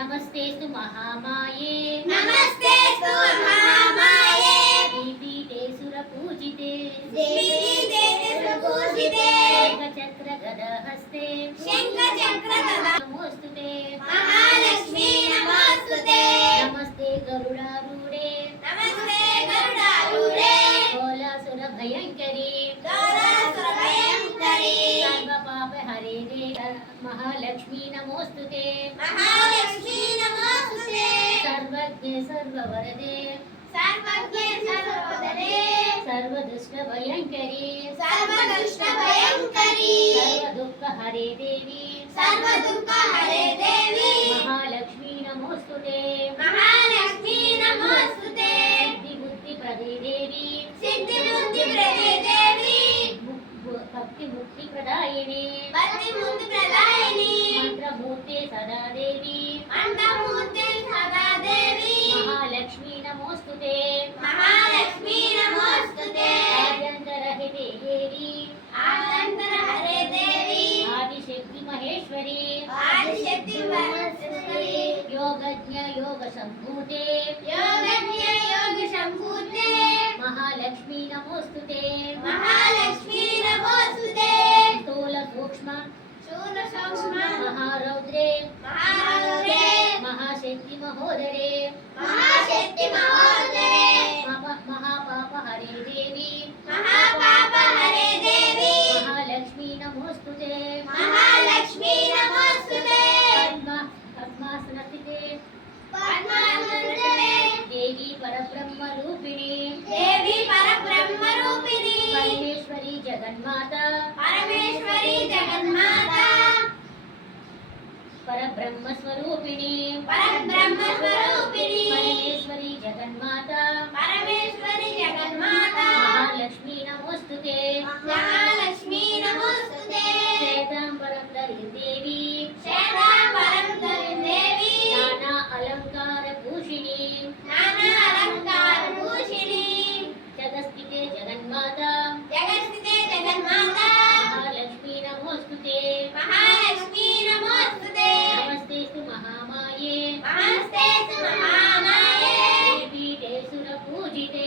नमस्तेस्तु महामाये नमस्तेस्तु महामाये श्रीपीठे सुरपूजिते पूजिते शङ्खचक्रगदाहस्ते शङ्खचक्रगदाहस्ते नमोस्तुते महालक्ष्मी नमोस्तुते नमस्ते गरुडारूढे नमस्ते गरुडारूढे कोलासुरभयङ्करी दोलासुरभयङ्करी सर्वपापहरे महालक्ष्मी नमोस्तुते महालक्ष्मी नमोस्तुते सर्वज्ञे सर्ववरदे सर्वज्ञे सर्ववदने सर्वदुष्टभयङ्करी सर्वदुष्टभयङ्करी सर्वदुःखहरे देवी सर्वदुःखहरे देवी महालक्ष्मी नमोस्तुते महालक्ष्मी नमोस्तुते सिद्धिबुद्धिप्रदे देवी सिद्धिबुद्धिप्रदे देवी भक्तिमुक्तिप्रदायिनी भक्तिमुक्तिप्रदायिनी मन्त्रमूर्ते सदा देवी मन्त्रमूर्ते सदा देवी महालक्ष्मी नमोस्तुते महालक्ष्मी नमोस्तुते आद्यन्तरहिते देवी आनन्दहरे देवी आदिशक्ति महेश्वरी आदिशक्ति महेश्वरी योगज्ञ योगसम्भूते योगज्ञ योगसम्भूते महालक्ष्मी नमोस्तुते महालक्ष्मी नमोस्तुते स्थूलसूक्ष्म शूलसूक्ष्म महारौद्रे महारौद्रे महाशक्ति महोदरे महाशक्ति महोदरे महापापहरे देवी महापापहरे देवी महालक्ष्मी नमोस्तुते महालक्ष्मी नमोस्तुते पद्मासनस्थिते पद्मासनस्थिते देवी परब्रह्मरूपिणी देवी परब्रह्मरूपिणी परमेश्वरी जगन्माता परमेश्वरी जगन्माता परब्रह्मस्वरूपिणी परब्रह्मस्वरूपिणी परमेश्वरी जगन्माता परमेश्वरी जगन्माता महालक्ष्मी नमोस्तुते महालक्ष्मी नमोस्तुते श्वेतांबरं देवी श्वेतांबरं देवी नाना अलङ्कारभूषिणी नाना अलङ्कारभूषिणी जगस्थिते जगन्माता जगत्स्थिते जगन्माता महालक्ष्मी नमोस्तुते महालक्ष्मी नमोस्तुते नमस्तेस्तु महामाये नमस्तेस्तु महामाये श्रीपीठे सुरपूजिते